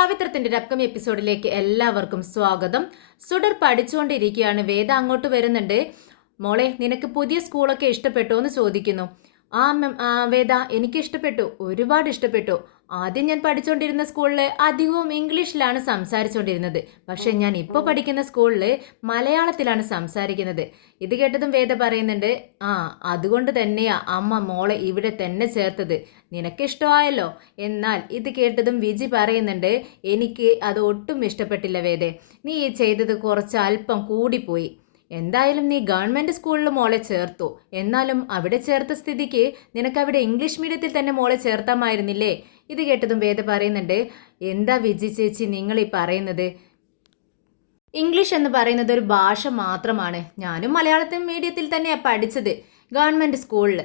പവിത്രത്തിന്റെ ഒരു അപ്കമിങ് എപ്പിസോഡിലേക്ക് എല്ലാവർക്കും സ്വാഗതം. സുഡർ പഠിച്ചുകൊണ്ടിരിക്കുകയാണ്. വേദ അങ്ങോട്ട് വരുന്നുണ്ട്. മോളെ, നിനക്ക് പുതിയ സ്കൂളൊക്കെ ഇഷ്ടപ്പെട്ടോ എന്ന് ചോദിക്കുന്നു. വേദ, എനിക്ക് ഇഷ്ടപ്പെട്ടു, ഒരുപാട് ഇഷ്ടപ്പെട്ടു. ആദ്യം ഞാൻ പഠിച്ചുകൊണ്ടിരുന്ന സ്കൂളിൽ അധികവും ഇംഗ്ലീഷിലാണ് സംസാരിച്ചുകൊണ്ടിരുന്നത്. പക്ഷെ ഞാൻ ഇപ്പോൾ പഠിക്കുന്ന സ്കൂളിൽ മലയാളത്തിലാണ് സംസാരിക്കുന്നത്. ഇത് കേട്ടതും വേദ പറയുന്നുണ്ട്, അതുകൊണ്ട് തന്നെയാ അമ്മ മോളെ ഇവിടെ തന്നെ ചേർത്തത്. നിനക്കിഷ്ടമായല്ലോ. എന്നാൽ ഇത് കേട്ടതും വിജി പറയുന്നുണ്ട്, എനിക്ക് അത് ഒട്ടും ഇഷ്ടപ്പെട്ടില്ല വേദേ. നീ ചെയ്തത് കുറച്ച് അല്പം കൂടിപ്പോയി. എന്തായാലും നീ ഗവൺമെൻറ് സ്കൂളിൽ മോളെ ചേർത്തു. എന്നാലും അവിടെ ചേർത്ത സ്ഥിതിക്ക് നിനക്കവിടെ ഇംഗ്ലീഷ് മീഡിയത്തിൽ തന്നെ മോളെ ചേർത്താമായിരുന്നില്ലേ? ഇത് കേട്ടതും വേദ പറയുന്നുണ്ട്, എന്താ വിജി ചേച്ചി നിങ്ങൾ ഈ പറയുന്നത്? ഇംഗ്ലീഷ് എന്ന് പറയുന്നത് ഒരു ഭാഷ മാത്രമാണ്. ഞാനും മലയാളത്തിൽ മീഡിയത്തിൽ തന്നെയാണ് പഠിച്ചത്, ഗവൺമെൻറ് സ്കൂളിൽ.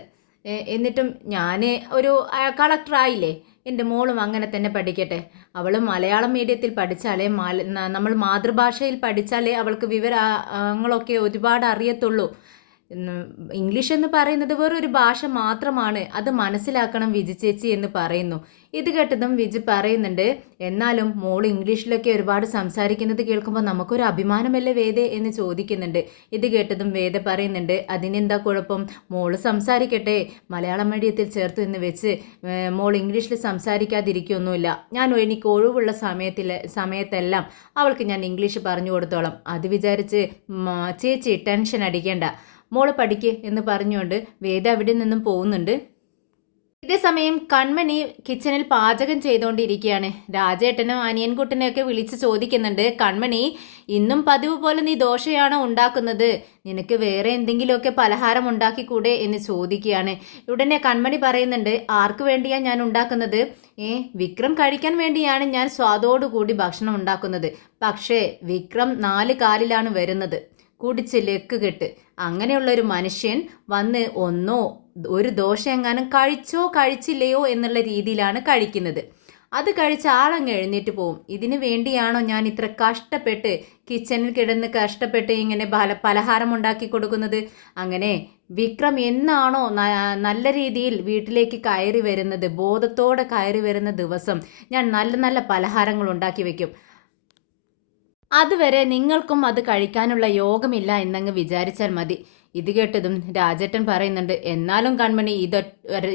എന്നിട്ടും ഞാൻ ഒരു കളക്ടറായില്ലേ. എൻ്റെ മോളും അങ്ങനെ തന്നെ പഠിക്കട്ടെ. അവൾ മലയാളം മീഡിയത്തിൽ പഠിച്ചാലേ നമ്മൾ മാതൃഭാഷയിൽ പഠിച്ചാലേ അവൾക്ക് വിവരങ്ങളൊക്കെ ഒരുപാട് അറിയത്തുള്ളൂ. ഇംഗ്ലീഷ് എന്ന് പറയുന്നത് വേറൊരു ഭാഷ മാത്രമാണ്, അത് മനസ്സിലാക്കണം വിജി ചേച്ചി എന്ന് പറയുന്നു. ഇത് കേട്ടതും വിജി പറയുന്നുണ്ട്, എന്നാലും മോൾ ഇംഗ്ലീഷിലൊക്കെ ഒരുപാട് സംസാരിക്കുന്നത് കേൾക്കുമ്പോൾ നമുക്കൊരു അഭിമാനമല്ലേ വേദ എന്ന് ചോദിക്കുന്നുണ്ട്. ഇത് കേട്ടതും വേദ പറയുന്നുണ്ട്, അതിനെന്താ കുഴപ്പം, മോള് സംസാരിക്കട്ടെ. മലയാളം മീഡിയത്തിൽ ചേർത്തു എന്ന് വെച്ച് മോൾ ഇംഗ്ലീഷിൽ സംസാരിക്കാതിരിക്കൊന്നുമില്ല. എനിക്ക് ഒഴിവുള്ള സമയത്തെല്ലാം അവൾക്ക് ഞാൻ ഇംഗ്ലീഷ് പറഞ്ഞു കൊടുത്തോളാം. അത് വിചാരിച്ച് ചേച്ചി ടെൻഷൻ അടിക്കേണ്ട, മോള് പഠിക്ക് എന്ന് പറഞ്ഞുകൊണ്ട് വേദ അവിടെ നിന്നും പോകുന്നുണ്ട്. ഇതേസമയം കൺമണി കിച്ചണിൽ പാചകം ചെയ്തുകൊണ്ടിരിക്കുകയാണ്. രാജേട്ടനും അനിയൻകുട്ടനെയൊക്കെ വിളിച്ച് ചോദിക്കുന്നുണ്ട്, കൺമണി, ഇന്നും പതിവ് പോലെ നീ ദോശയാണോ ഉണ്ടാക്കുന്നത്? നിനക്ക് വേറെ എന്തെങ്കിലുമൊക്കെ പലഹാരം ഉണ്ടാക്കിക്കൂടെ എന്ന് ചോദിക്കുകയാണ്. ഉടനെ കൺമണി പറയുന്നുണ്ട്, ആർക്ക് വേണ്ടിയാണ് ഞാൻ ഉണ്ടാക്കുന്നത്? വിക്രം കഴിക്കാൻ വേണ്ടിയാണ് ഞാൻ സ്വാദോടുകൂടി ഭക്ഷണം ഉണ്ടാക്കുന്നത്. പക്ഷേ വിക്രം 4 കാലിലാണ് വരുന്നത്, കുടിച്ച് ലെക്ക് കെട്ട്. അങ്ങനെയുള്ളൊരു മനുഷ്യൻ വന്ന് ഒരു ദോശ എങ്ങാനും കഴിച്ചോ കഴിച്ചില്ലയോ എന്നുള്ള രീതിയിലാണ് കഴിക്കുന്നത്. അത് കഴിച്ച ആളങ്ങ് എഴുന്നേറ്റ് പോവും. ഇതിനു വേണ്ടിയാണോ ഞാൻ ഇത്ര കഷ്ടപ്പെട്ട് കിച്ചണിൽ കിടന്ന് കഷ്ടപ്പെട്ട് ഇങ്ങനെ പലഹാരം ഉണ്ടാക്കി കൊടുക്കുന്നത്? അങ്ങനെ വിക്രം എന്നാണോ നല്ല രീതിയിൽ വീട്ടിലേക്ക് കയറി വരുന്നത്, ബോധത്തോടെ കയറി വരുന്ന ദിവസം ഞാൻ നല്ല നല്ല പലഹാരങ്ങൾ ഉണ്ടാക്കി വെക്കും. അതുവരെ നിങ്ങൾക്കും അത് കഴിക്കാനുള്ള യോഗമില്ല എന്നങ്ങ് വിചാരിച്ചാൽ മതി. ഇത് കേട്ടതും രാജേട്ടൻ പറയുന്നുണ്ട്, എന്നാലും കൺമണി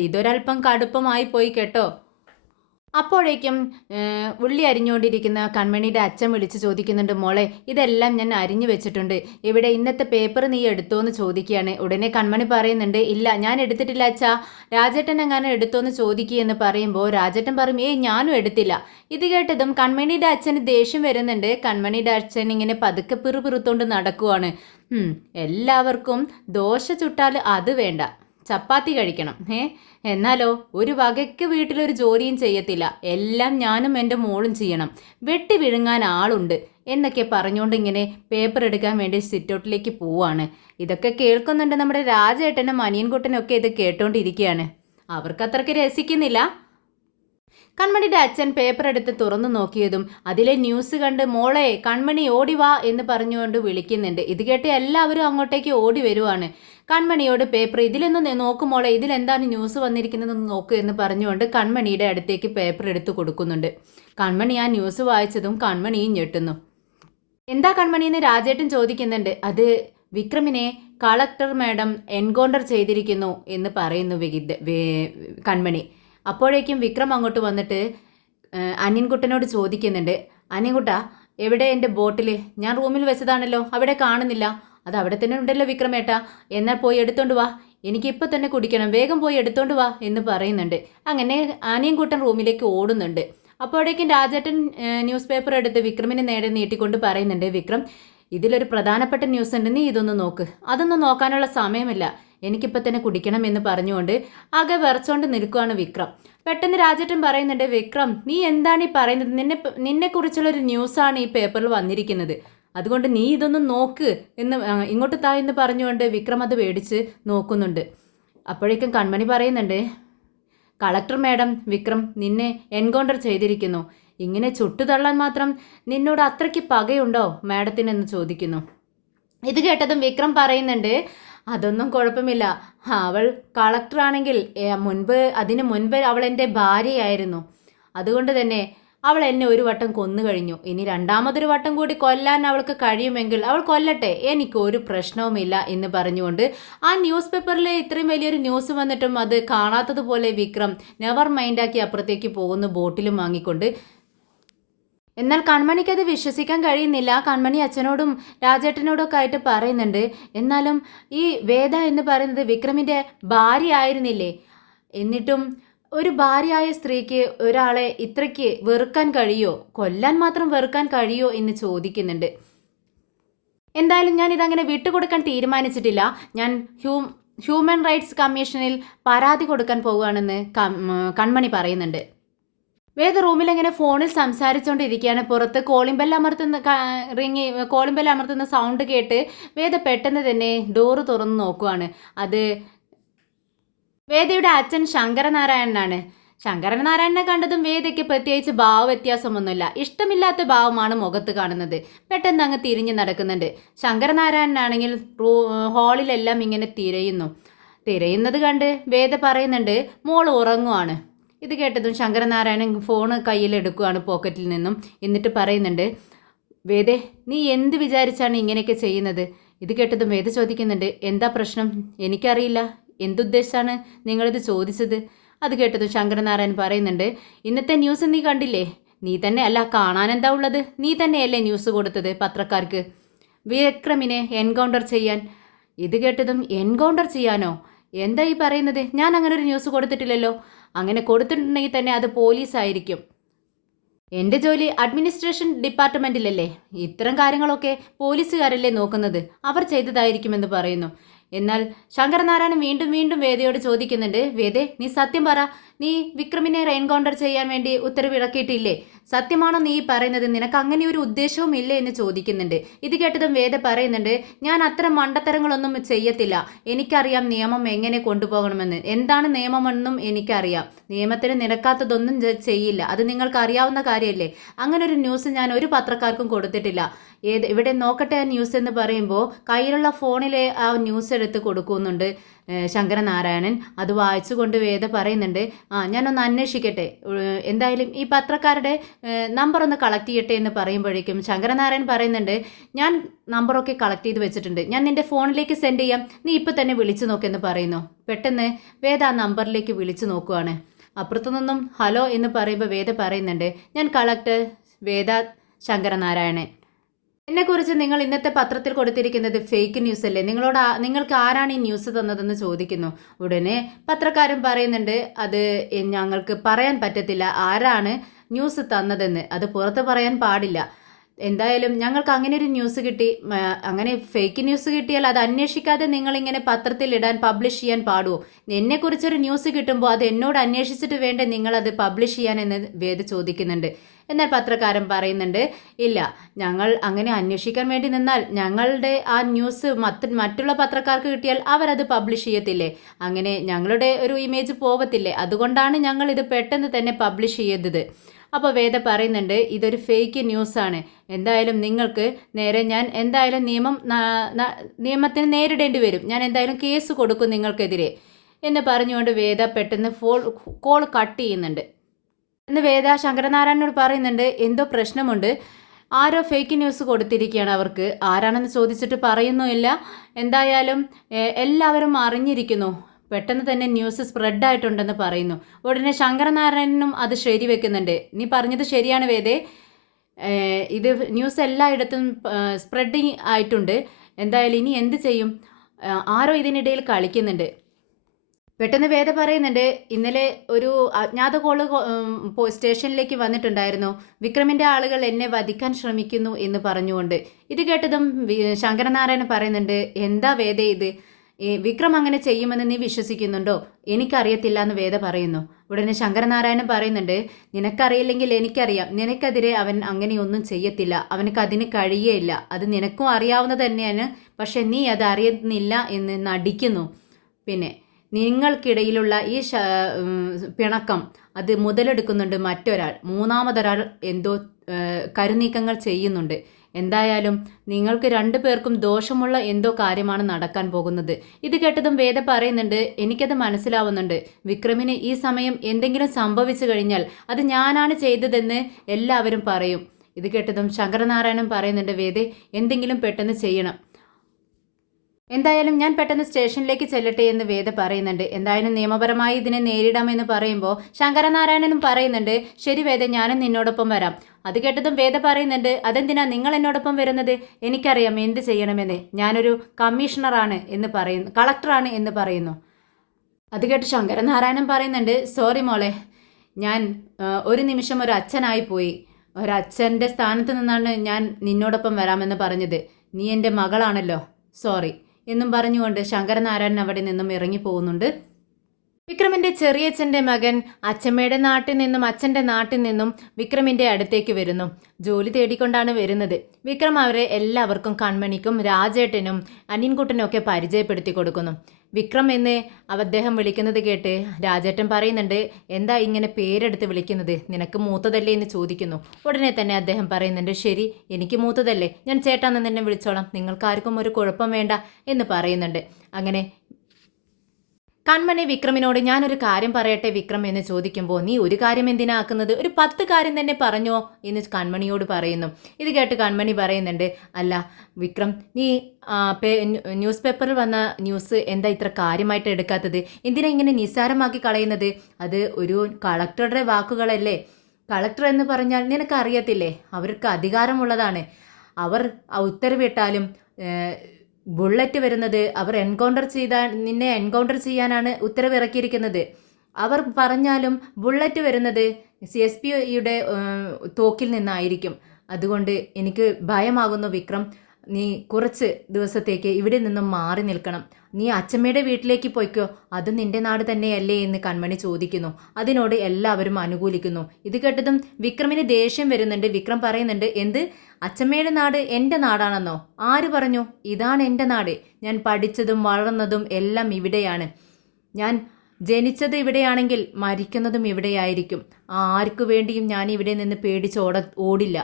ഇതൊരൽപ്പം കടുപ്പമായി പോയി കേട്ടോ. അപ്പോഴേക്കും ഉള്ളി അരിഞ്ഞുകൊണ്ടിരിക്കുന്ന കൺമണിയുടെ അച്ഛൻ വിളിച്ച് ചോദിക്കുന്നുണ്ട്, മോളെ, ഇതെല്ലാം ഞാൻ അരിഞ്ഞു വെച്ചിട്ടുണ്ട്, ഇവിടെ ഇന്നത്തെ പേപ്പർ നീ എടുത്തോ എന്ന് ചോദിക്കുകയാണ്. ഉടനെ കൺമണി പറയുന്നുണ്ട്, ഇല്ല ഞാൻ എടുത്തിട്ടില്ല അച്ഛാ, രാജേട്ടൻ എങ്ങനെ എടുത്തോന്ന് ചോദിക്കുകയെന്ന് പറയുമ്പോൾ രാജേട്ടൻ പറയും, ഞാനും എടുത്തില്ല. ഇത് കേട്ടതും കൺമണിയുടെ അച്ഛന് ദേഷ്യം വരുന്നുണ്ട്. കൺമണിയുടെ അച്ഛൻ ഇങ്ങനെ പതുക്കെ പിറുപിറുത്തോണ്ട് നടക്കുവാണ്. എല്ലാവർക്കും ദോശ ചുട്ടാൽ അത് വേണ്ട, ചപ്പാത്തി കഴിക്കണം. എന്നാലോ ഒരു വകയ്ക്ക് വീട്ടിലൊരു ജോലിയും ചെയ്യത്തില്ല, എല്ലാം ഞാനും എൻ്റെ മോളും ചെയ്യണം, വെട്ടി വിഴുങ്ങാൻ ആളുണ്ട് എന്നൊക്കെ പറഞ്ഞുകൊണ്ട് ഇങ്ങനെ പേപ്പർ എടുക്കാൻ വേണ്ടി സിറ്റൗട്ടിലേക്ക് പോവാണ്. ഇതൊക്കെ കേൾക്കുന്നുണ്ട് നമ്മുടെ രാജേട്ടനും അനിയൻകുട്ടനും ഒക്കെ ഇത് കേട്ടോണ്ടിരിക്കുകയാണ്. അവർക്കത്രയ്ക്ക് രസിക്കുന്നില്ല. കൺമണിയുടെ അച്ഛൻ പേപ്പർ എടുത്ത് തുറന്നു നോക്കിയതും അതിലെ ന്യൂസ് കണ്ട്, മോളെ കൺമണി ഓടിവാ എന്ന് പറഞ്ഞുകൊണ്ട് വിളിക്കുന്നുണ്ട്. ഇത് കേട്ട് എല്ലാവരും അങ്ങോട്ടേക്ക് ഓടി വരുവാണ്. കൺമണിയോട് പേപ്പർ ഇതിലൊന്ന് നോക്കു മോളെ, ഇതിലെന്താണ് ന്യൂസ് വന്നിരിക്കുന്നതെന്ന് നോക്കൂ എന്ന് പറഞ്ഞുകൊണ്ട് കൺമണിയുടെ അടുത്തേക്ക് പേപ്പർ എടുത്തു കൊടുക്കുന്നുണ്ട്. കൺമണി ആ ന്യൂസ് വായിച്ചതും കൺമണിയും ഞെട്ടുന്നു. എന്താ കൺമണി എന്ന് രാജേട്ടൻ ചോദിക്കുന്നുണ്ട്. അത് വിക്രമിനെ കളക്ടർ മാഡം എൻകൗണ്ടർ ചെയ്തിരിക്കുന്നു എന്ന് പറയുന്നു കൺമണി. അപ്പോഴേക്കും വിക്രം അങ്ങോട്ട് വന്നിട്ട് അനിയൻകുട്ടനോട് ചോദിക്കുന്നുണ്ട്, അനിയൻകുട്ട, എവിടെ എൻ്റെ ബോട്ടിൽ? ഞാൻ റൂമിൽ വെച്ചതാണല്ലോ, അവിടെ കാണുന്നില്ല. അത് അവിടെ തന്നെ ഉണ്ടല്ലോ വിക്രമേട്ട, എന്നാൽ പോയി എടുത്തോണ്ട് വാ, എനിക്കിപ്പോൾ തന്നെ കുടിക്കണം, വേഗം പോയി എടുത്തോണ്ട് വാ എന്ന് പറയുന്നുണ്ട്. അങ്ങനെ അനിയൻകുട്ടൻ റൂമിലേക്ക് ഓടുന്നുണ്ട്. അപ്പോഴേക്കും രാജേട്ടൻ ന്യൂസ് പേപ്പർ എടുത്ത് വിക്രമിനെ നേരെ നീട്ടിക്കൊണ്ട് പറയുന്നുണ്ട്, വിക്രം, ഇതിലൊരു പ്രധാനപ്പെട്ട ന്യൂസ് ഉണ്ട്, നീ ഇതൊന്ന് നോക്ക്. അതൊന്നും നോക്കാനുള്ള സമയമില്ല, എനിക്കിപ്പോൾ തന്നെ കുടിക്കണം എന്ന് പറഞ്ഞുകൊണ്ട് ആകെ വിറച്ചോണ്ട് നിൽക്കുകയാണ് വിക്രം. പെട്ടെന്ന് രാജേട്ടൻ പറയുന്നുണ്ട്, വിക്രം, നീ എന്താണ് ഈ പറയുന്നത്? നിന്നെക്കുറിച്ചുള്ളൊരു ന്യൂസാണ് ഈ പേപ്പറിൽ വന്നിരിക്കുന്നത്, അതുകൊണ്ട് നീ ഇതൊന്നും നോക്ക് എന്ന് ഇങ്ങോട്ട് താ എന്ന് പറഞ്ഞുകൊണ്ട് വിക്രം അത് മേടിച്ച് നോക്കുന്നുണ്ട്. അപ്പോഴേക്കും കൺമണി പറയുന്നുണ്ട്, കളക്ടർ മാഡം വിക്രം നിന്നെ എൻകൗണ്ടർ ചെയ്തിരിക്കുന്നു. ഇങ്ങനെ ചുട്ടുതള്ളാൻ മാത്രം നിന്നോട് അത്രയ്ക്ക് പകയുണ്ടോ മാഡത്തിനെന്ന് ചോദിക്കുന്നു. ഇത് കേട്ടതും വിക്രം പറയുന്നുണ്ട്, അതൊന്നും കുഴപ്പമില്ല, അവൾ കളക്ടറാണെങ്കിൽ അതിനു മുൻപ് അവൾ എൻ്റെ ഭാര്യയായിരുന്നു, അതുകൊണ്ട് തന്നെ അവൾ എന്നെ ഒരു വട്ടം കൊന്നു കഴിഞ്ഞു. ഇനി രണ്ടാമതൊരു വട്ടം കൂടി കൊല്ലാൻ അവൾക്ക് കഴിയുമെങ്കിൽ അവൾ കൊല്ലട്ടെ, എനിക്കൊരു പ്രശ്നവുമില്ല എന്ന് പറഞ്ഞുകൊണ്ട് ആ ന്യൂസ് പേപ്പറിൽ ഇത്രയും വലിയൊരു ന്യൂസ് വന്നിട്ടും അത് കാണാത്തതുപോലെ വിക്രം നെവർ മൈൻഡാക്കി അപ്പുറത്തേക്ക് പോകുന്നു ബോട്ടിലും വാങ്ങിക്കൊണ്ട്. എന്നാൽ കൺമണിക്ക് അത് വിശ്വസിക്കാൻ കഴിയുന്നില്ല. കൺമണി അച്ഛനോടും രാജേട്ടനോടും ഒക്കെ ആയിട്ട് പറയുന്നുണ്ട്. എന്നാലും ഈ വേദ എന്ന് പറയുന്നത് വിക്രമിൻ്റെ ഭാര്യ ആയിരുന്നില്ലേ? എന്നിട്ടും ഒരു ഭാര്യയായ സ്ത്രീക്ക് ഒരാളെ ഇത്രയ്ക്ക് വെറുക്കാൻ കഴിയോ? കൊല്ലാൻ മാത്രം വെറുക്കാൻ കഴിയോ എന്ന് ചോദിക്കുന്നുണ്ട്. എന്തായാലും ഞാൻ ഇതങ്ങനെ വിട്ടുകൊടുക്കാൻ തീരുമാനിച്ചിട്ടില്ല. ഞാൻ ഹ്യൂമൻ റൈറ്റ്സ് കമ്മീഷനിൽ പരാതി കൊടുക്കാൻ പോവുകയാണെന്ന് കൺമണി പറയുന്നുണ്ട്. വേദ റൂമിലെങ്ങനെ ഫോണിൽ സംസാരിച്ചുകൊണ്ടിരിക്കുകയാണ്. പുറത്ത് കോളിംഗ് ബെൽ അമർത്തുന്ന സൗണ്ട് കേട്ട് വേദ പെട്ടെന്ന് തന്നെ ഡോറ് തുറന്ന് നോക്കുവാണ്. അത് വേദയുടെ അച്ഛൻ ശങ്കരനാരായണനാണ്. ശങ്കരനാരായണനെ കണ്ടതും വേദയ്ക്ക് പ്രത്യേകിച്ച് വ്യത്യാസമൊന്നുമില്ല. ഇഷ്ടമില്ലാത്ത ഭാവമാണ് മുഖത്ത് കാണുന്നത്. പെട്ടെന്ന് അങ്ങ് തിരിഞ്ഞു നടക്കുന്നുണ്ട്. ശങ്കരനാരായണനാണെങ്കിൽ ഹാളിലെല്ലാം ഇങ്ങനെ തിരയുന്നത് കണ്ട് വേദ പറയുന്നുണ്ട്, മോൾ ഉറങ്ങുവാണ്. ഇത് കേട്ടതും ശങ്കരനാരായണൻ ഫോണ് കയ്യിലെടുക്കുകയാണ് പോക്കറ്റിൽ നിന്നും. എന്നിട്ട് പറയുന്നുണ്ട്, വേദേ നീ എന്ത് വിചാരിച്ചാണ് ഇങ്ങനെയൊക്കെ ചെയ്യുന്നത്? ഇത് കേട്ടതും വേദ ചോദിക്കുന്നുണ്ട്, എന്താ പ്രശ്നം? എനിക്കറിയില്ല, എന്തുദ്ദേശിച്ചാണ് നിങ്ങളിത് ചോദിച്ചത്? അത് കേട്ടതും ശങ്കരനാരായണൻ പറയുന്നുണ്ട്, ഇന്നത്തെ ന്യൂസ് നീ കണ്ടില്ലേ? നീ തന്നെ അല്ല, കാണാനെന്താ ഉള്ളത്? നീ തന്നെയല്ലേ ന്യൂസ് കൊടുത്തത് പത്രക്കാർക്ക്, വിക്രമിനെ എൻകൗണ്ടർ ചെയ്യാൻ. ഇത് കേട്ടതും എൻകൗണ്ടർ ചെയ്യാനോ? എന്താ ഈ പറയുന്നത്? ഞാൻ അങ്ങനെ ഒരു ന്യൂസ് കൊടുത്തിട്ടില്ലല്ലോ. അങ്ങനെ കൊടുത്തിട്ടുണ്ടെങ്കിൽ തന്നെ അത് പോലീസായിരിക്കും. എൻ്റെ ജോലി അഡ്മിനിസ്ട്രേഷൻ ഡിപ്പാർട്ട്മെൻറ്റിലല്ലേ. ഇത്തരം കാര്യങ്ങളൊക്കെ പോലീസുകാരല്ലേ നോക്കുന്നത്. അവർ ചെയ്തതായിരിക്കുമെന്ന് പറയുന്നു. എന്നാൽ ശങ്കരനാരായണൻ വീണ്ടും വീണ്ടും വേദയോട് ചോദിക്കുന്നുണ്ട്, വേദേ നീ സത്യം പറ, നീ വിക്രമിനെ എൻകൗണ്ടർ ചെയ്യാൻ വേണ്ടി ഉത്തരവിറക്കിയിട്ടില്ലേ? സത്യമാണോ നീ പറയുന്നത്? നിനക്ക് അങ്ങനെ ഒരു ഉദ്ദേശവും ഇല്ലേ എന്ന് ചോദിക്കുന്നുണ്ട്. ഇത് കേട്ടതും വേദ പറയുന്നുണ്ട്, ഞാൻ അത്തരം മണ്ടത്തരങ്ങളൊന്നും ചെയ്യത്തില്ല. എനിക്കറിയാം നിയമം എങ്ങനെ കൊണ്ടുപോകണമെന്ന്. എന്താണ് നിയമമെന്നും എനിക്കറിയാം. നിയമത്തിന് നിരക്കാത്തതൊന്നും ചെയ്യില്ല. അത് നിങ്ങൾക്ക് അറിയാവുന്ന കാര്യമല്ലേ. അങ്ങനെ ഒരു ന്യൂസ് ഞാൻ ഒരു പത്രക്കാർക്കും കൊടുത്തിട്ടില്ല. ഇവിടെ നോക്കട്ടെ ആ ന്യൂസ് എന്ന് പറയുമ്പോൾ കയ്യിലുള്ള ഫോണിലെ ആ ന്യൂസ് എടുത്ത് കൊടുക്കുന്നുണ്ട് ശങ്കരനാരായണൻ. അത് വായിച്ചുകൊണ്ട് വേദ പറയുന്നുണ്ട്, ഞാനൊന്ന് അന്വേഷിക്കട്ടെ, എന്തായാലും ഈ പത്രക്കാരുടെ നമ്പർ ഒന്ന് കളക്ട് ചെയ്യട്ടെ എന്ന് പറയുമ്പോഴേക്കും ശങ്കരനാരായണൻ പറയുന്നുണ്ട്, ഞാൻ നമ്പറൊക്കെ കളക്ട് ചെയ്ത് വെച്ചിട്ടുണ്ട്, ഞാൻ നിൻ്റെ ഫോണിലേക്ക് സെൻഡ് ചെയ്യാം, നീ ഇപ്പം തന്നെ വിളിച്ചു നോക്കെന്ന് പറയുന്നു. പെട്ടെന്ന് വേദ ആ നമ്പറിലേക്ക് വിളിച്ചു നോക്കുവാണ്. അപ്പുറത്തു നിന്നും ഹലോ എന്ന് പറയുമ്പോൾ വേദ പറയുന്നുണ്ട്, ഞാൻ കളക്ടർ വേദ ശങ്കരനാരായണൻ. എന്നെക്കുറിച്ച് നിങ്ങൾ ഇന്നത്തെ പത്രത്തിൽ കൊടുത്തിരിക്കുന്നത് ഫേക്ക് ന്യൂസ് അല്ലേ? നിങ്ങൾക്ക് ആരാണ് ഈ ന്യൂസ് തന്നതെന്ന് ചോദിക്കുന്നു. ഉടനെ പത്രക്കാരൻ പറയുന്നുണ്ട്, അത് ഞങ്ങൾക്ക് പറയാൻ പറ്റത്തില്ല ആരാണ് ന്യൂസ് തന്നതെന്ന്. അത് പുറത്ത് പറയാൻ പാടില്ല. എന്തായാലും ഞങ്ങൾക്ക് അങ്ങനെ ഒരു ന്യൂസ് കിട്ടി. അങ്ങനെ ഫേക്ക് ന്യൂസ് കിട്ടിയാൽ അത് അന്വേഷിക്കാതെ നിങ്ങളിങ്ങനെ പത്രത്തിൽ ഇടാൻ പബ്ലിഷ് ചെയ്യാൻ പാടുമോ? എന്നെക്കുറിച്ചൊരു ന്യൂസ് കിട്ടുമ്പോൾ അത് എന്നോട് അന്വേഷിച്ചിട്ട് വേണ്ടേ നിങ്ങളത് പബ്ലിഷ് ചെയ്യാനെന്ന് വേദ ചോദിക്കുന്നുണ്ട്. എന്നാൽ പത്രക്കാരൻ പറയുന്നുണ്ട്, ഇല്ല, ഞങ്ങൾ അങ്ങനെ അന്വേഷിക്കാൻ വേണ്ടി നിന്നാൽ ഞങ്ങളുടെ ആ ന്യൂസ് മറ്റുള്ള പത്രക്കാർക്ക് കിട്ടിയാൽ അവരത് പബ്ലിഷ് ചെയ്യത്തില്ലേ? അങ്ങനെ ഞങ്ങളുടെ ഒരു ഇമേജ് പോവത്തില്ലേ? അതുകൊണ്ടാണ് ഞങ്ങൾ ഇത് പെട്ടെന്ന് തന്നെ പബ്ലിഷ് ചെയ്തത്. അപ്പോൾ വേദ പറയുന്നുണ്ട്, ഇതൊരു ഫേക്ക് ന്യൂസാണ്. എന്തായാലും നിങ്ങൾക്ക് നേരെ ഞാൻ എന്തായാലും നിയമത്തിന് നേരിടേണ്ടി വരും. ഞാൻ എന്തായാലും കേസ് കൊടുക്കും നിങ്ങൾക്കെതിരെ എന്ന് പറഞ്ഞുകൊണ്ട് വേദ പെട്ടെന്ന് കോൾ കട്ട് ചെയ്യുന്നുണ്ട്. എന്ന് വേദ ശങ്കരനാരായണനോട് പറയുന്നുണ്ട്, എന്തോ പ്രശ്നമുണ്ട്, ആരോ ഫേക്ക് ന്യൂസ് കൊടുത്തിരിക്കുകയാണ് അവർക്ക്. ആരാണെന്ന് ചോദിച്ചിട്ട് പറയുന്നുമില്ല. എന്തായാലും എല്ലാവരും അറിഞ്ഞിരിക്കുന്നു. പെട്ടെന്ന് തന്നെ ന്യൂസ് സ്പ്രെഡായിട്ടുണ്ടെന്ന് പറയുന്നു. ഉടനെ ശങ്കരനാരായണനും അത് ശരിവെക്കുന്നുണ്ട്. നീ പറഞ്ഞത് ശരിയാണ് വേദേ, ഇത് ന്യൂസ് എല്ലായിടത്തും സ്പ്രെഡിങ് ആയിട്ടുണ്ട്. എന്തായാലും ഇനി എന്ത് ചെയ്യും? ആരോ ഇതിനിടയിൽ കളിക്കുന്നുണ്ട്. പെട്ടെന്ന് വേദ പറയുന്നുണ്ട്, ഇന്നലെ ഒരു അജ്ഞാത കോള് സ്റ്റേഷനിലേക്ക് വന്നിട്ടുണ്ടായിരുന്നു. വിക്രമിൻ്റെ ആളുകൾ എന്നെ വധിക്കാൻ ശ്രമിക്കുന്നു എന്ന് പറഞ്ഞുകൊണ്ട്. ഇത് കേട്ടതും ശങ്കരനാരായണൻ പറയുന്നുണ്ട്, എന്താ വേദ ഇത്? വിക്രം അങ്ങനെ ചെയ്യുമെന്ന് നീ വിശ്വസിക്കുന്നുണ്ടോ? എനിക്കറിയത്തില്ല എന്ന് വേദ പറയുന്നു. ഉടനെ ശങ്കരനാരായണൻ പറയുന്നുണ്ട്, നിനക്കറിയില്ലെങ്കിൽ എനിക്കറിയാം. നിനക്കെതിരെ അവൻ അങ്ങനെയൊന്നും ചെയ്യത്തില്ല. അവനക്ക് അതിന് കഴിയേയില്ല. അത് നിനക്കും അറിയാവുന്നത് തന്നെയാണ്. പക്ഷെ നീ അത് അറിയുന്നില്ല എന്ന് നടിക്കുന്നു. പിന്നെ നിങ്ങൾക്കിടയിലുള്ള ഈ പിണക്കം അത് മുതലെടുക്കുന്നുണ്ട് മറ്റൊരാൾ, മൂന്നാമതൊരാൾ എന്തോ കരുനീക്കങ്ങൾ ചെയ്യുന്നുണ്ട്. എന്തായാലും നിങ്ങൾക്ക് രണ്ടു പേർക്കും ദോഷമുള്ള എന്തോ കാര്യമാണ് നടക്കാൻ പോകുന്നത്. ഇത് കേട്ടതും വേദ പറയുന്നുണ്ട്, എനിക്കത് മനസ്സിലാവുന്നുണ്ട്. വിക്രമിന് ഈ സമയം എന്തെങ്കിലും സംഭവിച്ചു കഴിഞ്ഞാൽ അത് ഞാനാണ് ചെയ്തതെന്ന് എല്ലാവരും പറയും. ഇത് കേട്ടതും ശങ്കരനാരായണൻ പറയുന്നുണ്ട്, വേദേ എന്തെങ്കിലും പെട്ടെന്ന് ചെയ്യണം. എന്തായാലും ഞാൻ പെട്ടെന്ന് സ്റ്റേഷനിലേക്ക് ചെല്ലട്ടെ എന്ന് വേദ പറയുന്നുണ്ട്. എന്തായാലും നിയമപരമായി ഇതിനെ നേരിടാമെന്ന് പറയുമ്പോൾ ശങ്കരനാരായണനും പറയുന്നുണ്ട്, ശരി വേദ, ഞാനും നിന്നോടൊപ്പം വരാം. അത് കേട്ടതും വേദ പറയുന്നുണ്ട്, അതെന്തിനാ നിങ്ങൾ എന്നോടൊപ്പം വരുന്നത്? എനിക്കറിയാം എന്ത് ചെയ്യണമെന്ന്. ഞാനൊരു കമ്മീഷണറാണ് എന്ന് പറയുന്നു, കളക്ടറാണ് എന്ന് പറയുന്നു. അത് കേട്ട് ശങ്കരനാരായണൻ പറയുന്നുണ്ട്, സോറി മോളെ, ഞാൻ ഒരു നിമിഷം ഒരു അച്ഛനായി പോയി. ഒരച്ഛൻ്റെ സ്ഥാനത്ത് നിന്നാണ് ഞാൻ നിന്നോടൊപ്പം വരാമെന്ന് പറഞ്ഞത്. നീ എൻ്റെ മകളാണല്ലോ, സോറി എന്നും പറഞ്ഞുകൊണ്ട് ശങ്കരനാരായണൻ അവിടെ നിന്നും ഇറങ്ങി പോകുന്നുണ്ട്. വിക്രമിന്റെ ചെറിയച്ഛൻ്റെ മകൻ അച്ഛമ്മയുടെ നാട്ടിൽ നിന്നും അച്ഛൻ്റെ നാട്ടിൽ നിന്നും വിക്രമിന്റെ അടുത്തേക്ക് വരുന്നു. ജോലി തേടിക്കൊണ്ടാണ് വരുന്നത്. വിക്രം അവരെ എല്ലാവർക്കും കൺമണിക്കും രാജേട്ടനും അനിയൻകുട്ടനും ഒക്കെ പരിചയപ്പെടുത്തി കൊടുക്കുന്നു. വിക്രം എന്ന് അദ്ദേഹം വിളിക്കുന്നത് കേട്ട് രാജേട്ടൻ പറയുന്നുണ്ട്, എന്താ ഇങ്ങനെ പേരെടുത്ത് വിളിക്കുന്നത്? നിനക്ക് മൂത്തതല്ലേ എന്ന് ചോദിക്കുന്നു. ഉടനെ തന്നെ അദ്ദേഹം പറയുന്നുണ്ട്, ശരി, എനിക്ക് മൂത്തതല്ലേ, ഞാൻ ചേട്ടാന്ന് തന്നെ വിളിച്ചോളാം, നിങ്ങൾക്കാർക്കും ഒരു കുഴപ്പം വേണ്ട എന്ന് പറയുന്നുണ്ട്. അങ്ങനെ കൺമണി വിക്രമിനോട് ഞാനൊരു കാര്യം പറയട്ടെ വിക്രം എന്ന് ചോദിക്കുമ്പോൾ, നീ ഒരു കാര്യം എന്തിനാക്കുന്നത്, ഒരു 10 കാര്യം തന്നെ പറഞ്ഞോ എന്ന് കൺമണിയോട് പറയുന്നു. ഇത് കേട്ട് കൺമണി പറയുന്നുണ്ട്, അല്ല വിക്രം, നീ ന്യൂസ് പേപ്പറിൽ വന്ന ന്യൂസ് എന്താ ഇത്ര കാര്യമായിട്ട് എടുക്കാത്തത്? എന്തിനാ ഇങ്ങനെ നിസ്സാരമാക്കി കളയുന്നത്? അത് ഒരു കളക്ടറുടെ വാക്കുകളല്ലേ. കളക്ടർ എന്ന് പറഞ്ഞാൽ നിനക്ക് അറിയത്തില്ലേ, അവർക്ക് അധികാരമുള്ളതാണ്. അവർ ഉത്തരവിട്ടാലും ബുള്ളറ്റ് വരുന്നത് അവർ നിന്നെ എൻകൗണ്ടർ ചെയ്യാനാണ് ഉത്തരവ് ഇറക്കിയിരിക്കുന്നത്. അവർ പറഞ്ഞാലും ബുള്ളറ്റ് വരുന്നത് CSPയുടെ തോക്കിൽ നിന്നായിരിക്കും. അതുകൊണ്ട് എനിക്ക് ഭയമാകുന്നു വിക്രം. നീ കുറച്ച് ദിവസത്തേക്ക് ഇവിടെ നിന്നും മാറി നിൽക്കണം. നീ അച്ഛമ്മയുടെ വീട്ടിലേക്ക് പോയിക്കോ, അത് നിന്റെ നാട് തന്നെയല്ലേ എന്ന് കൺമണി ചോദിക്കുന്നു. അതിനോട് എല്ലാവരും അനുകൂലിക്കുന്നു. ഇത് കേട്ടതും വിക്രമിന് ദേഷ്യം വരുന്നുണ്ട്. വിക്രം പറയുന്നുണ്ട്, എന്ത്, അച്ഛമ്മയുടെ നാട് എൻ്റെ നാടാണെന്നോ? ആര് പറഞ്ഞു? ഇതാണ് എൻ്റെ നാട്. ഞാൻ പഠിച്ചതും വളർന്നതും എല്ലാം ഇവിടെയാണ്. ഞാൻ ജനിച്ചത് ഇവിടെയാണെങ്കിൽ മരിക്കുന്നതും ഇവിടെയായിരിക്കും. ആർക്കു വേണ്ടിയും ഞാൻ ഇവിടെ നിന്ന് ഓടില്ല.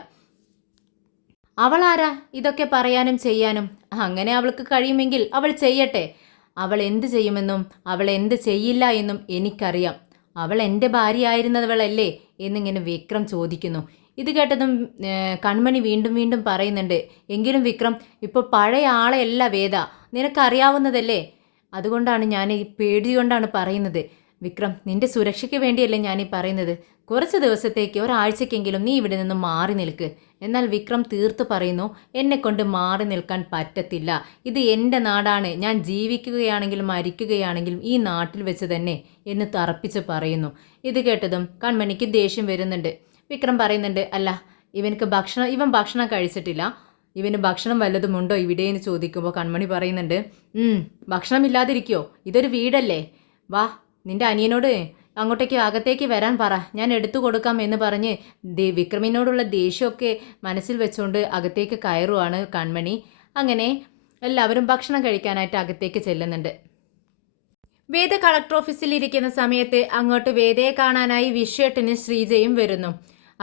അവളാരാ ഇതൊക്കെ പറയാനും ചെയ്യാനും? അങ്ങനെ അവൾക്ക് കഴിയുമെങ്കിൽ അവൾ ചെയ്യട്ടെ. അവൾ എന്ത് ചെയ്യുമെന്നും അവൾ എന്ത് ചെയ്യില്ല എന്നും എനിക്കറിയാം. അവൾ എൻ്റെ ഭാര്യയായിരുന്നവളല്ലേ എന്നിങ്ങനെ വിക്രം ചോദിക്കുന്നു. ഇത് കേട്ടതും കൺമണി വീണ്ടും വീണ്ടും പറയുന്നുണ്ട്, എങ്കിലും വിക്രം, ഇപ്പോൾ പഴയ ആളെയല്ല വേദ, നിനക്കറിയാവുന്നതല്ലേ. അതുകൊണ്ടാണ് ഞാൻ ഈ പേടികൊണ്ടാണ് പറയുന്നത്. വിക്രം, നിന്റെ സുരക്ഷയ്ക്ക് വേണ്ടിയല്ലേ ഞാൻ ഈ പറയുന്നത്. കുറച്ച് ദിവസത്തേക്ക്, ഒരാഴ്ചക്കെങ്കിലും നീ ഇവിടെ നിന്ന് മാറി നിൽക്ക്. എന്നാൽ വിക്രം തീർത്ത് പറയുന്നു, എന്നെക്കൊണ്ട് മാറി നിൽക്കാൻ പറ്റത്തില്ല. ഇത് എൻ്റെ നാടാണ്. ഞാൻ ജീവിക്കുകയാണെങ്കിലും മരിക്കുകയാണെങ്കിലും ഈ നാട്ടിൽ വെച്ച് തന്നെ എന്ന് തറപ്പിച്ച് പറയുന്നു. ഇത് കേട്ടതും കൺമണിക്ക് ദേഷ്യം വരുന്നുണ്ട്. വിക്രം പറയുന്നുണ്ട്, അല്ല ഇവൻ ഭക്ഷണം കഴിച്ചിട്ടില്ല, ഇവന് ഭക്ഷണം വല്ലതുമുണ്ടോ ഇവിടെയെന്ന് ചോദിക്കുമ്പോൾ കൺമണി പറയുന്നുണ്ട്, ഭക്ഷണമില്ലാതിരിക്കോ? ഇതൊരു വീടല്ലേ, വാ നിന്റെ അനിയനോട് അങ്ങോട്ടേക്ക് അകത്തേക്ക് വരാൻ പറ, ഞാൻ എടുത്തു കൊടുക്കാം എന്ന് പറഞ്ഞ് വിക്രമിനോടുള്ള ദേഷ്യമൊക്കെ മനസ്സിൽ വെച്ചുകൊണ്ട് അകത്തേക്ക് കയറുവാണ് കൺമണി. അങ്ങനെ എല്ലാവരും ഭക്ഷണം കഴിക്കാനായിട്ട് അകത്തേക്ക് ചെല്ലുന്നുണ്ട്. വേദ കളക്ടർ ഓഫീസിൽ ഇരിക്കുന്ന സമയത്ത് അങ്ങോട്ട് വേദയെ കാണാനായി വിശ്വേട്ടനും ശ്രീജയും വരുന്നു.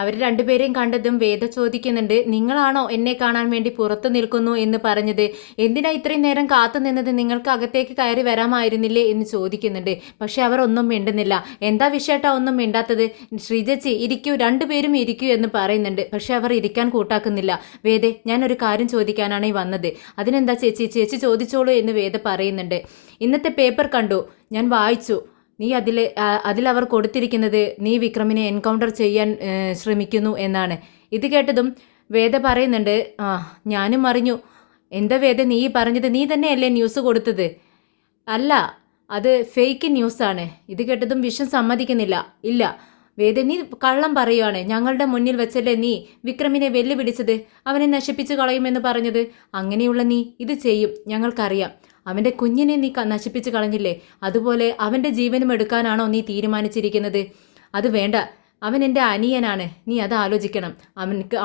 അവർ രണ്ടുപേരെയും കണ്ടതും വേദ ചോദിക്കുന്നുണ്ട്, നിങ്ങളാണോ എന്നെ കാണാൻ വേണ്ടി പുറത്തു നിൽക്കുന്നു എന്ന് പറഞ്ഞത്? എന്തിനാ ഇത്രയും നേരം കാത്തു നിന്നത്? നിങ്ങൾക്ക് അകത്തേക്ക് കയറി വരാമായിരുന്നില്ലേ എന്ന് ചോദിക്കുന്നുണ്ട്. പക്ഷെ അവർ ഒന്നും മിണ്ടുന്നില്ല. എന്താ വിശ്വേട്ടാ ഒന്നും മിണ്ടാത്തത്? ശ്രീജച്ചി ഇരിക്കൂ, രണ്ടുപേരും ഇരിക്കൂ എന്ന് പറയുന്നുണ്ട്. പക്ഷെ അവർ ഇരിക്കാൻ കൂട്ടാക്കുന്നില്ല. വേദേ, ഞാനൊരു കാര്യം ചോദിക്കാനാണ് ഈ വന്നത്. അതിനെന്താ ചേച്ചി ചോദിച്ചോളൂ എന്ന് വേദ പറയുന്നുണ്ട്. ഇന്നത്തെ പേപ്പർ കണ്ടു, ഞാൻ വായിച്ചു. നീ അതിലവർ കൊടുത്തിരിക്കുന്നത് നീ വിക്രമിനെ എൻകൗണ്ടർ ചെയ്യാൻ ശ്രമിക്കുന്നു എന്നാണ്. ഇത് കേട്ടതും വേദ പറയുന്നുണ്ട്, ഞാനും അറിഞ്ഞു. എന്താ വേദ നീ പറഞ്ഞത്? നീ തന്നെയല്ലേ ന്യൂസ് കൊടുത്തത്? അല്ല, അത് ഫേക്ക് ന്യൂസാണ്. ഇത് കേട്ടതും വിഷം സമ്മതിക്കുന്നില്ല. ഇല്ല വേദ, നീ കള്ളം പറയുവാണ്. ഞങ്ങളുടെ മുന്നിൽ വെച്ചല്ലേ നീ വിക്രമിനെ വെല്ലുവിളിച്ചത്, അവനെ നശിപ്പിച്ചു കളയുമെന്ന് പറഞ്ഞത്. അങ്ങനെയുള്ള നീ ഇത് ചെയ്യും, ഞങ്ങൾക്കറിയാം. അവൻ്റെ കുഞ്ഞിനെ നീ നശിപ്പിച്ച് കളഞ്ഞില്ലേ, അതുപോലെ അവൻ്റെ ജീവനും എടുക്കാനാണോ നീ തീരുമാനിച്ചിരിക്കുന്നത്? അത് വേണ്ട, അവൻ എൻ്റെ അനിയനാണ്, നീ അത് ആലോചിക്കണം.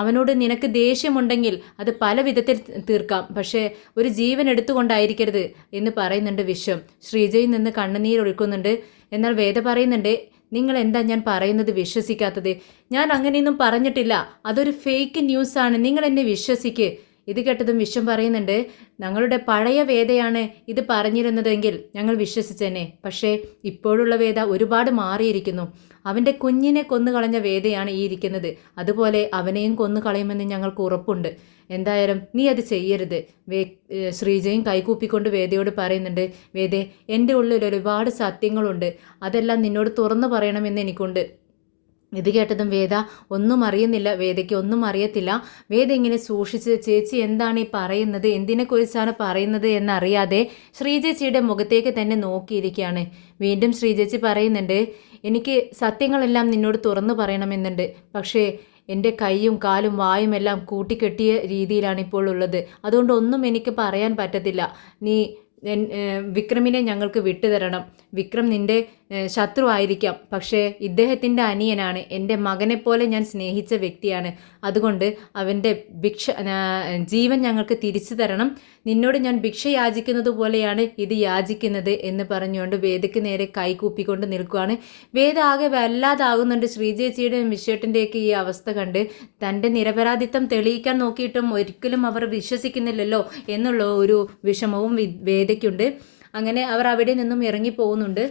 അവനോട് നിനക്ക് ദേഷ്യമുണ്ടെങ്കിൽ അത് പല വിധത്തിൽ തീർക്കാം, പക്ഷേ ഒരു ജീവൻ എടുത്തുകൊണ്ടായിരിക്കരുത് എന്ന് പറയുന്നുണ്ട് വിശ്വം. ശ്രീജയിൽ നിന്ന് കണ്ണുനീരൊഴുക്കുന്നുണ്ട്. എന്നാൽ വേദ പറയുന്നുണ്ട്, നിങ്ങൾ എന്താ ഞാൻ പറയുന്നത് വിശ്വസിക്കാത്തത്? ഞാൻ അങ്ങനെയൊന്നും പറഞ്ഞിട്ടില്ല. അതൊരു ഫേക്ക് ന്യൂസാണ്. നിങ്ങൾ എന്നെ വിശ്വസിക്ക്. ഇത് കേട്ടതും വിശ്വം പറയുന്നുണ്ട്, ഞങ്ങളുടെ പഴയ വേദയാണ് ഇത് പറഞ്ഞിരുന്നതെങ്കിൽ ഞങ്ങൾ വിശ്വസിച്ചേനെ. പക്ഷേ ഇപ്പോഴുള്ള വേദ ഒരുപാട് മാറിയിരിക്കുന്നു. അവൻ്റെ കുഞ്ഞിനെ കൊന്നു കളഞ്ഞ വേദയാണ് ഈ ഇരിക്കുന്നത്. അതുപോലെ അവനെയും കൊന്നു കളയുമെന്ന് ഞങ്ങൾക്ക് ഉറപ്പുണ്ട്. എന്തായാലും നീ അത് ചെയ്യരുത്. ശ്രീജയും കൈകൂപ്പിക്കൊണ്ട് വേദയോട് പറയുന്നുണ്ട്, വേദേ, എൻ്റെ ഉള്ളിൽ ഒരുപാട് സത്യങ്ങളുണ്ട്. അതെല്ലാം നിന്നോട് തുറന്നു പറയണമെന്ന് എനിക്കുണ്ട്. ഇത് കേട്ടതും വേദ ഒന്നും അറിയുന്നില്ല. വേദയ്ക്ക് ഒന്നും അറിയത്തില്ല. വേദ ഇങ്ങനെ സൂക്ഷിച്ച് ചേച്ചി എന്താണ് ഈ പറയുന്നത്, എന്തിനെക്കുറിച്ചാണ് പറയുന്നത് എന്നറിയാതെ ശ്രീചേച്ചിയുടെ മുഖത്തേക്ക് തന്നെ നോക്കിയിരിക്കുകയാണ്. വീണ്ടും ശ്രീചേച്ചി പറയുന്നുണ്ട്, എനിക്ക് സത്യങ്ങളെല്ലാം നിന്നോട് തുറന്നു പറയണമെന്നുണ്ട്. പക്ഷേ എൻ്റെ കൈയും കാലും വായും എല്ലാം കൂട്ടിക്കെട്ടിയ രീതിയിലാണ് ഇപ്പോൾ ഉള്ളത്. അതുകൊണ്ട് ഒന്നും എനിക്ക് പറയാൻ പറ്റത്തില്ല. നീ വിക്രമിനെ ഞങ്ങൾക്ക് വിട്ടുതരണം. വിക്രം നിൻ്റെ ശത്രുവായിരിക്കാം, പക്ഷേ ഇദ്ദേഹത്തിൻ്റെ അനിയനാണ്. എൻ്റെ മകനെപ്പോലെ ഞാൻ സ്നേഹിച്ച വ്യക്തിയാണ്. അതുകൊണ്ട് അവൻ്റെ ജീവൻ ഞങ്ങൾക്ക് തിരിച്ചു തരണം. നിന്നോട് ഞാൻ ഭിക്ഷ യാചിക്കുന്നത് പോലെയാണ് ഇത് യാചിക്കുന്നത് എന്ന് പറഞ്ഞുകൊണ്ട് വേദയ്ക്ക് നേരെ കൈകൂപ്പിക്കൊണ്ട് നിൽക്കുകയാണ്. വേദ ആകെ വല്ലാതാകുന്നുണ്ട്. ശ്രീചേച്ചിയുടെയും വിശ്വട്ടിൻ്റെയൊക്കെ ഈ അവസ്ഥ കണ്ട് തൻ്റെ നിരപരാധിത്വം തെളിയിക്കാൻ നോക്കിയിട്ടും ഒരിക്കലും അവർ വിശ്വസിക്കുന്നില്ലല്ലോ എന്നുള്ള ഒരു വിഷമവും വേദയ്ക്കുണ്ട്. അങ്ങനെ അവർ അവിടെ നിന്നും ഇറങ്ങി പോകുന്നുണ്ട്.